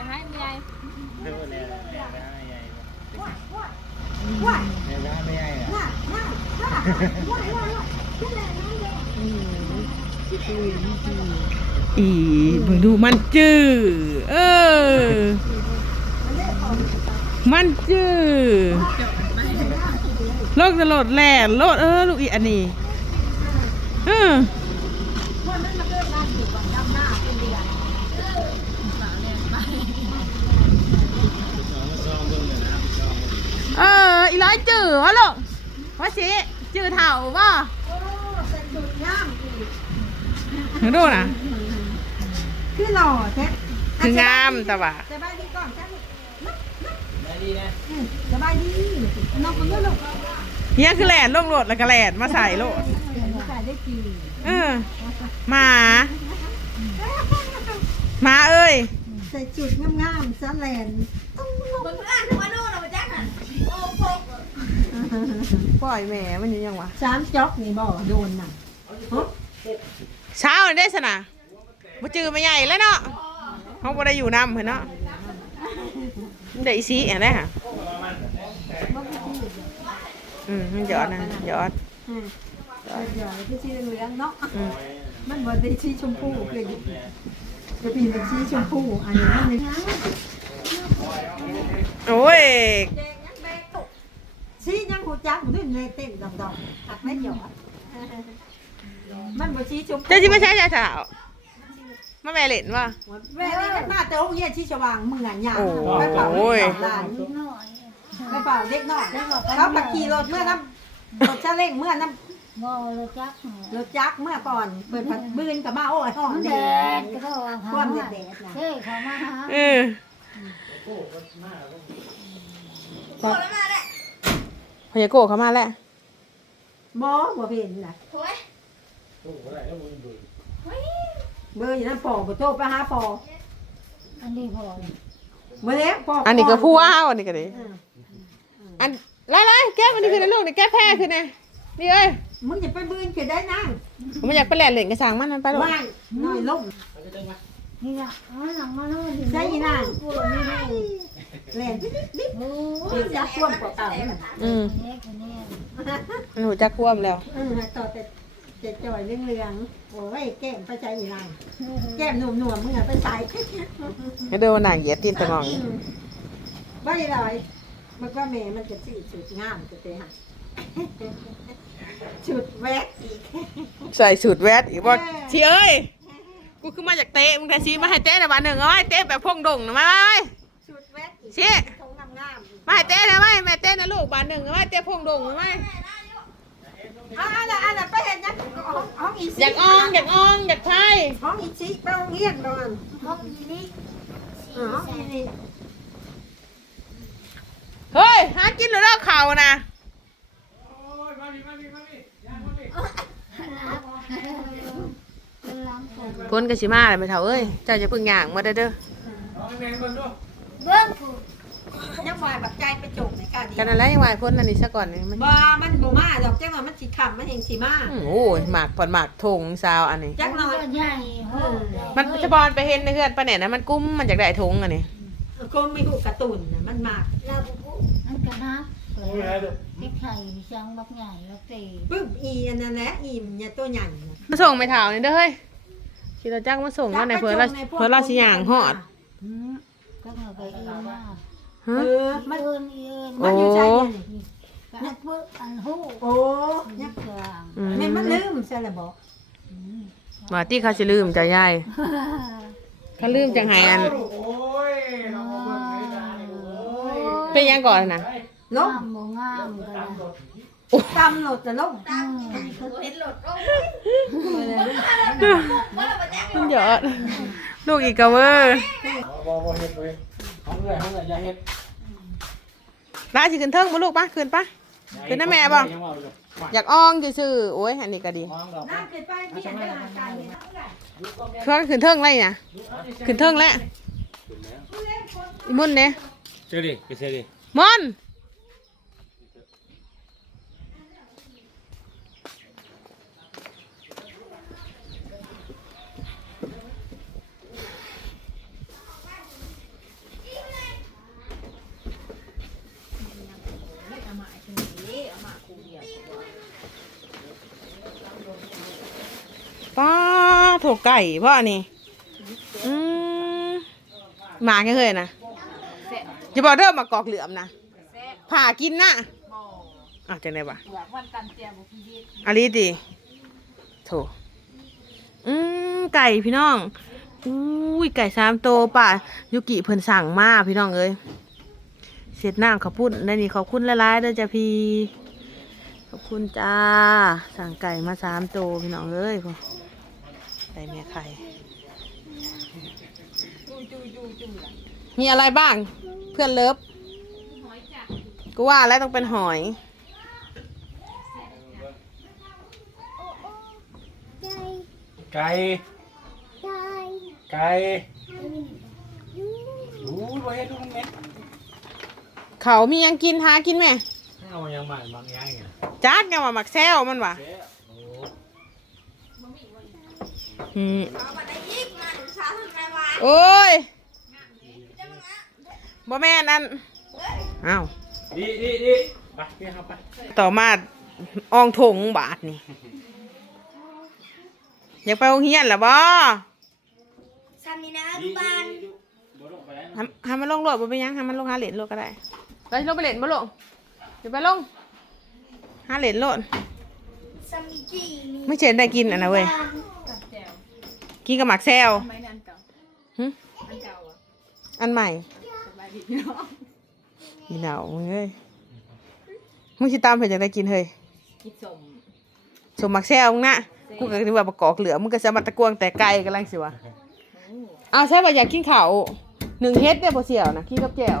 จะให้เมียเท่าเนี่ยแม่ไปให้ใหญ่ยายแม่ไปให้ไม่ใหญ่อะน่าน่าน่าว้ายว้ายว้ายนั่นแหละนั่นแหละอีมึงดูมันจื้อเออ มันจื้อโลกจะโหลดแหล่โลดเออลูกอีอันนี้เออ คนนั้นมาเกิดมาอยู่กับดำหน้าเป็นเดือน ซองเบิ่งเลยนะซอง เอออีร้อยจื้อวะลูกว่าสิจื้อเถ่าป่ะโอ้ใส่ชุดงามอีกมึงดูนะคือหล่อแท้คืองามแต่ว่าสบายดีก่อนจ้าลูกได้ดีนะอืมสบายดีน้องคนนี้ลูกเฮียคือแหลนลงโหลดแล้วก็แหลนมาใส่โหลดใส่ได้กี่เออหมาหมาเอ้ยใส่ชุดงามๆซะแลนต้องลงมึงอ่านถึงว่าดูเราไปจ้างหันโอ้โห ปล่อยแหมมันอยู่ยังวะสามจ๊อกนี่บ่โดนน่ะฮะเช้านี่ได้สนะมาจือมาใหญ่แล้วเนาะเขาบ่ได้อยู่น้ำเห็นเนาะมันได้อีซีอะได้ค่ะอืมมันหยอดนะหยอดอืมเดี๋ยวพี่ชีเหลืองเนาะอืมมันบ่ได้ชีชมพูคือจะปีเป็นชีชมพูอันนี้มันเป็นโอ้ย แดงยังแดงตุก ชียังหูจักมันด้วยในเต้นดำๆหักไม่หยอดมันบ่ชีชมพูเจ้าจิไม่ใช่จ้าสาวมาแม่เล่นวะแม่นี่มันมาแต่โรงเรียนชีชวางมึงอะหยาโอ้ไปเป่าโอ้ยหลานไปเป่าเด็กน้อยเขาขับขี่รถเมื่อน้ำรถชาเล้งเมื่อน้ำบ่รู้จักรถจักรเมื่อก่อนเปิดผัดบืนกับมาโอ้ยห้องแดแดดดก็เขาว่าความแดดแดดนะเฮ้ยเขามาหาเออโคตรมาแหละ พยาโกะเขามาแล้วบอบ่เห็นนะโถ่โอ้โหอะไรแล้วมึงดูเบอร์อยู่นั่นปอบ่โทรไปหาปออันนี้พอเมื่อแล้วปออัอันนี้ก็ผู้อ้าวอันนี้ก็ดีอันไล่ไล่แก้มันนี่คือในลูกนี่แก้แพ้คือไงนี่เอ้ยมึงอย่าไปบืนคือได้นั่งผมอยากไปแหล่นเล่นกระสังมันมันไปหรอกว่างน้อยลงนี่ ละอ๋อหลังมาโน่นใช่ยีนั่งปวดนี่ได้แล่นดิบโอ้ยวจักควมกว่าเก่าอืมเล็กคนนี้หนูจะคว่ำแล้ว เออต่อแต่จะจ่อยเรื่องเรืองโอ้ยแก้มไปใช้ยีนั่งแก้มหนุ่มหนุ่มมึงอะไปใส่ให้ดินมาหนังเหยียดตีนตะงองไม่เลยมันก็แม่มันจะสีชุดงามจะเตะหันชุดแวกอีก ใส่สูตรแวดอีกบ่าเชีเอ้ย กูคือมาจากเตะมึงแต่ชีมาให้เตะหน่อยบาทหนึ่งเอาไว้เตะแบบพงดงหน่อยไหมชุดแวกอีกชี้ทรงงามๆมาให้เตะหน่อยไหมแม่เตะนะลูกบาทหนึ่งเอาไว้เตะพงดงหน่อยไหมอ่าอะไรอะไรไปเห็นยังห้องห้องอีอยากอองอยากอองอยากไทยห้องอีชิไปโรงเรียนก่อนห้องนี้นี่อ๋อห้องอีนี่เฮ้ยหากินหรือเลิกเข่านะล้างผม พ้นกสิมาเลยไปเถอะเอ้ย เจ้าจะพึ่งย่างมาเด้อเด้อเอาแมงมันด้วยเบิ้งผูยังวายแบบใจไปจบในการดีกันอะไรยังไงพ้นอันนี้ซะก่อนนี่มันบ่มันบ่มาดอกจังว่ามันสิขำมันเองสิมาอืมโอ้ยหมากผ่อนหมากทงซาวอันนี้ จักหน่อยใหญ่โหมันจะบอลไปเห็นในเพื่อนปะเนี่ยนะมันกุ้มมันจากได้ทงอันนี้คงมีหูการ์ตูนน่ะมันมากเราปุ๊บนั่นกันนะเปิดโอ้ยอะไรดูพริกไทยช่างบักใหญ่บักตีปึ๊บอีอันนั้นแหละอีมันเนี่ยตัวใหญ่น่ะมาส่งไปเถานี่เด้อเฮ้ย คิดว่าจ้างมาส่งว่าในเพื่อนเราเพื่อนเราสิย่างหอดก็เหงาไปเองว่าเอฮะอมันเอินเอินมันอยู่ใจเนี่ยนี่นักเพื่ออันหูโอ้นักกลางอืมแม่นมันลืมใช่ละบ่ว่าที่เขาสิลืมเจ้ายายเขาลืมจังไห้อัน โอ้ยเราเอาเบิ่งไม่ได้โอ้ยเป็นยังก่อนนะลงางมบ่งามกันนะ ตำโหลดจะลงตั้งเห็นหลดโอ้เออว่าเราไปจ้างมันหยอดลูกอีกกะเวอร์บอบอเฮ็ดเลยห้องเลยห้องเลยอย่าเฮ็ดลาสิขึ้นเทิงบ่ลูกปะขึ้นปะเป็นนะแม่บ่ยังว่าอยู่อยากอ้องซื่อๆโอ้ยอันนี้ก็ดีห้องดอกน้ำเกิดไปเปลี่ยนไปหาการเนี่ยเพื่อขึ้นเทิงไรเนี่ยขึ้นเทิงแล้วอีมุ่นเนี่ยเจอดิไปเจอดิมอน โถไก่พ่อนี่อืมหมาแค่เคยนะจะบอกเริ่มมากอกเหลือมนะผ่ากินนะอะจังไดวะอยากวันกันเตียบุพีดีอาลีดีโถอืมไก่พี่น้องอุ้ยไก่สามโตวป่ะยุกิเพิ่นสั่งมาพี่น้องเอ้ยเสร็จน้ำข้าวปุ้นได้นี่ขอบคุณละลายๆเด้อจ้ะพี่ขอบคุณจ้า สั่งไก่มาสามโตวพี่น้องเอ้ย พอไก่แม่ไข่มีอะไรบ้าง เพื่อนเลิฟกูว่าแล้วต้องเป็นหอยไก่ไก่อู้บ่เฮ็ดลูกเม็ดเขามียังกินหากินไหมเอายังใหม่บางอย่างไงจักยังว่าหมักแซวมันวะ เจ๊ โอ้อืมเอามาได้ยิกมาหนูช้าทำไมวะโอ้ยจะมึงอะบ่แม่นอันอ้าวดีดีดีไปพี่ครับไปต่อมาอองถงบาทนี่อยากไปโรงเรียนเหรอบ่ซามินาดีบานดีบ่ลงไปแล้วทำทำมันลงโหลดบ่เป็นหยังทำมันลงหาเหรียญโหลดก็ได้ไปลงไปเหรียญบ่ลงเดี๋ยวไปลงหาเหรียญโหลดซามิจีมีไม่เช่นได้กินอะนะเว้ยกับแจว กินกับหมักแซวไม่นันเก่าหึอันเก่าอะอันใหม่สบายดีพี่น้องอีหนาวมึงเอ้ยมึงสิตามเพิ่นอยากได้กินเฮ้ยกินสมสมหมักแซวมึงนะกูก็นึกว่าประกอบเหลือมึงก็จะมาตะกวงแต่ไกลกันลังสิวะเอาใช่ป่ะอยากกินข้าวหนึ่งเฮ็ดเนี่ยบ่เสี่ยวนะกินกับแจ่ว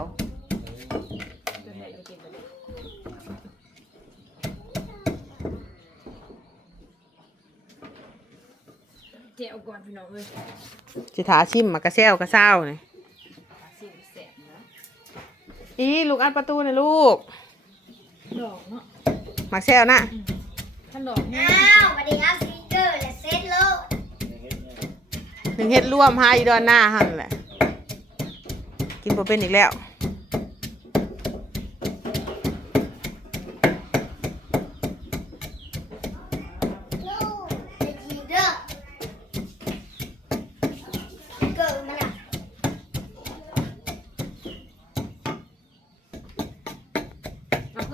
เป็นไงกินไปเลยเจียวก่ อนพี่น้องเอ้ยสิถาชิมหมักกระแซวกระเซ้านี่สิบแสบนะอีลูกอันประตูนะลูกดอกเนาะหมักแซวนะท่านดอกเนี่ยอ้าวสวัสดีครับสปีกเกอร์และเซตโลดหนึ่งเฮ็ดร่วมหาอีดอนหน้าหั่นแหละ กินบ่เป็นอีกแล้ว ลูกเด็กยีเดอร์เกิดมันอะ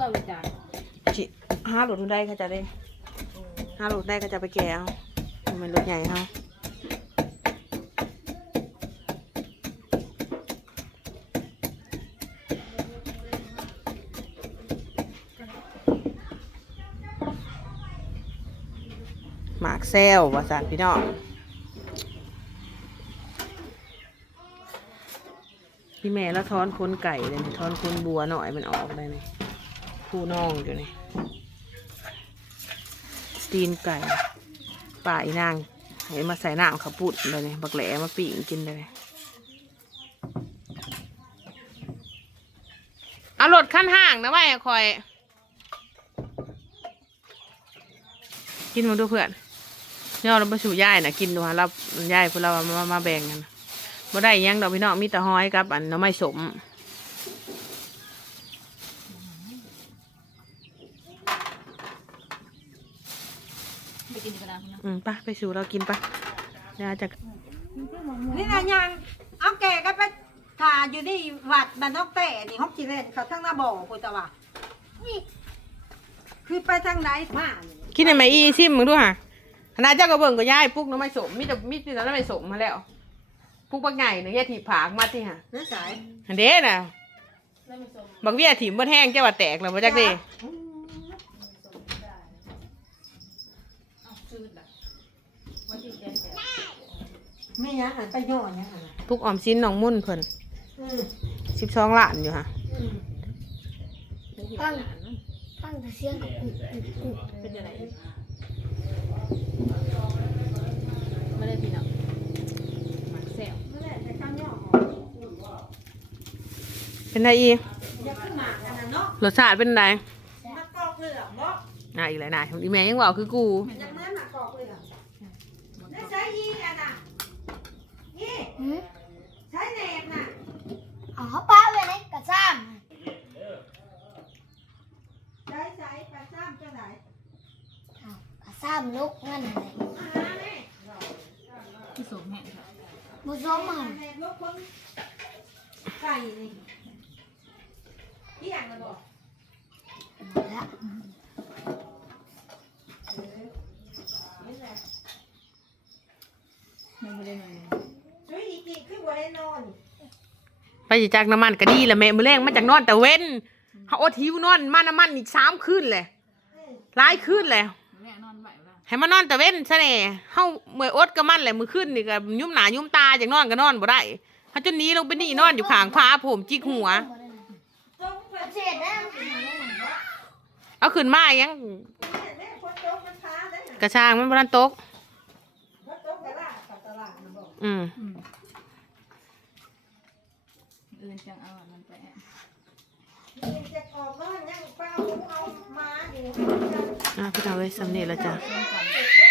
เอาเพื่อวิจารณ์จิหาโหลดได้เขาจะได้หาโหลดได้ก็จะไปแก่เอามันเป็นรถใหญ่เฮาหมากแซววาสานพี่น้องพี่แม่แล้วทอนคนไก่เลยนี่ทอนคนบัวหน่อยมันออกเลยนี่ ผู้น้องอยู่นี่ตีนไก่ป่าอีนางให้มาใส่น้ำขับปุดเลยนี่บักแหลมาปีงกินเลยเอารถขั้นห่างนะว่าคอย กินมาดูเพื่อนเนี่ยเราไปสู่ย่ายนะกินดูฮะเราย่ายพวกเรามามามาแบ่งกันบ่ได้ยังดอกพี่น้องมีแต่ห้อยกับ อันน้ำไม้สม ไปกินกันนะพี่น้ องอืมปะไปสู่เรากินปะเดี๋ยวจะนี่นะยังเอาแกก็ไปถ่าอยู่นี่วัดบ้านนอกแต่นี่ห้องจีเรนเขาทั้งหน้าบ่อกูจะว่านี่คือไปทางไหนมานี่กินได้ไหมอีซิมมึงดูฮะคณะเจ้าก็เบิ่งก็ย้ายปุ๊กหน้ำไม้สมมีแต่มีแต่หน้ำไม้สมมาแล้วปุ๊กบักใหญ่เนี่ยแย่ถีบผากมาที่ฮะเนื้อสายอันเด้น่ะบักเวียถีบเบิดแห้งเจ้าว่าแตกแล้วบ่จักเด้ ไม่ยังหันไปย่อยังหันปุ๊กออมสินน้องมุ่นเพิ่นอืม12ล้านอยู่ฮะฟังฟังแต่เสียงกับกูกูกูเป็นยังไงไม่ได้พี่น้องหมักแซวนั่นแหละแต่ข้างย่อเป็นไงอีอย่าขึ้นหมากกันนะเนาะรสชาติเป็นไงมากอกเหลืองเนาะน่าอีกหลายนายอีแม่ยังเว้าคือกูอย่างนั้นมากอกเหลืองได้ใช้ยีอันน่ะยี่ หืมใช้แหนบน่ะอ๋อป้าไว้ในกระซ้ใช้ใช้ไปซ้ำเจ้าไหนำอ้าวกระซ้ำลูกนั่นเลยมาหาแม่ซ้อมมาแม่ลูกคนไก่นี่ที่อย่างระบอกแล้วนี่แหละ มันไม่ได้นอนช่วย อีกีขึ้นหัวให้นอนไปสิจากน้ำมันก็ดีละแม่มื้อแรงมาจากนอนแต่เว้นเฮาอดหิวนอนมาน้ำมันอีกสามคืนเลยหลายคืนเลยแม่นอนไหวปะให้มานอนแต่เว้นซะแหน่เฮาเมื่อยอดก็มันแหละมื้อคืนนี่ก็ยุ่มหน้ายุ่มตาจากนอนก็นอนบ่ได้เฮาจนหนี้ลงไปนี่นอนอยู่ข้างฟ้าผมจิกหัวจงเปิดเจ็ดได้มันเป็นอะไรหนังเอาขึ้นมายังแม่คนโตมันค้าได้น่ะกระช่างมันบ่ทันตกรถโตกระลากับตลาดนะบอกอืม นจังเอาอันมันไปแอบนี่จะออกนอนยังเป้าเอามาอยู่ อะพี่น้องเอ้ยสำเร็จแล้วจ้ะเส้นไก่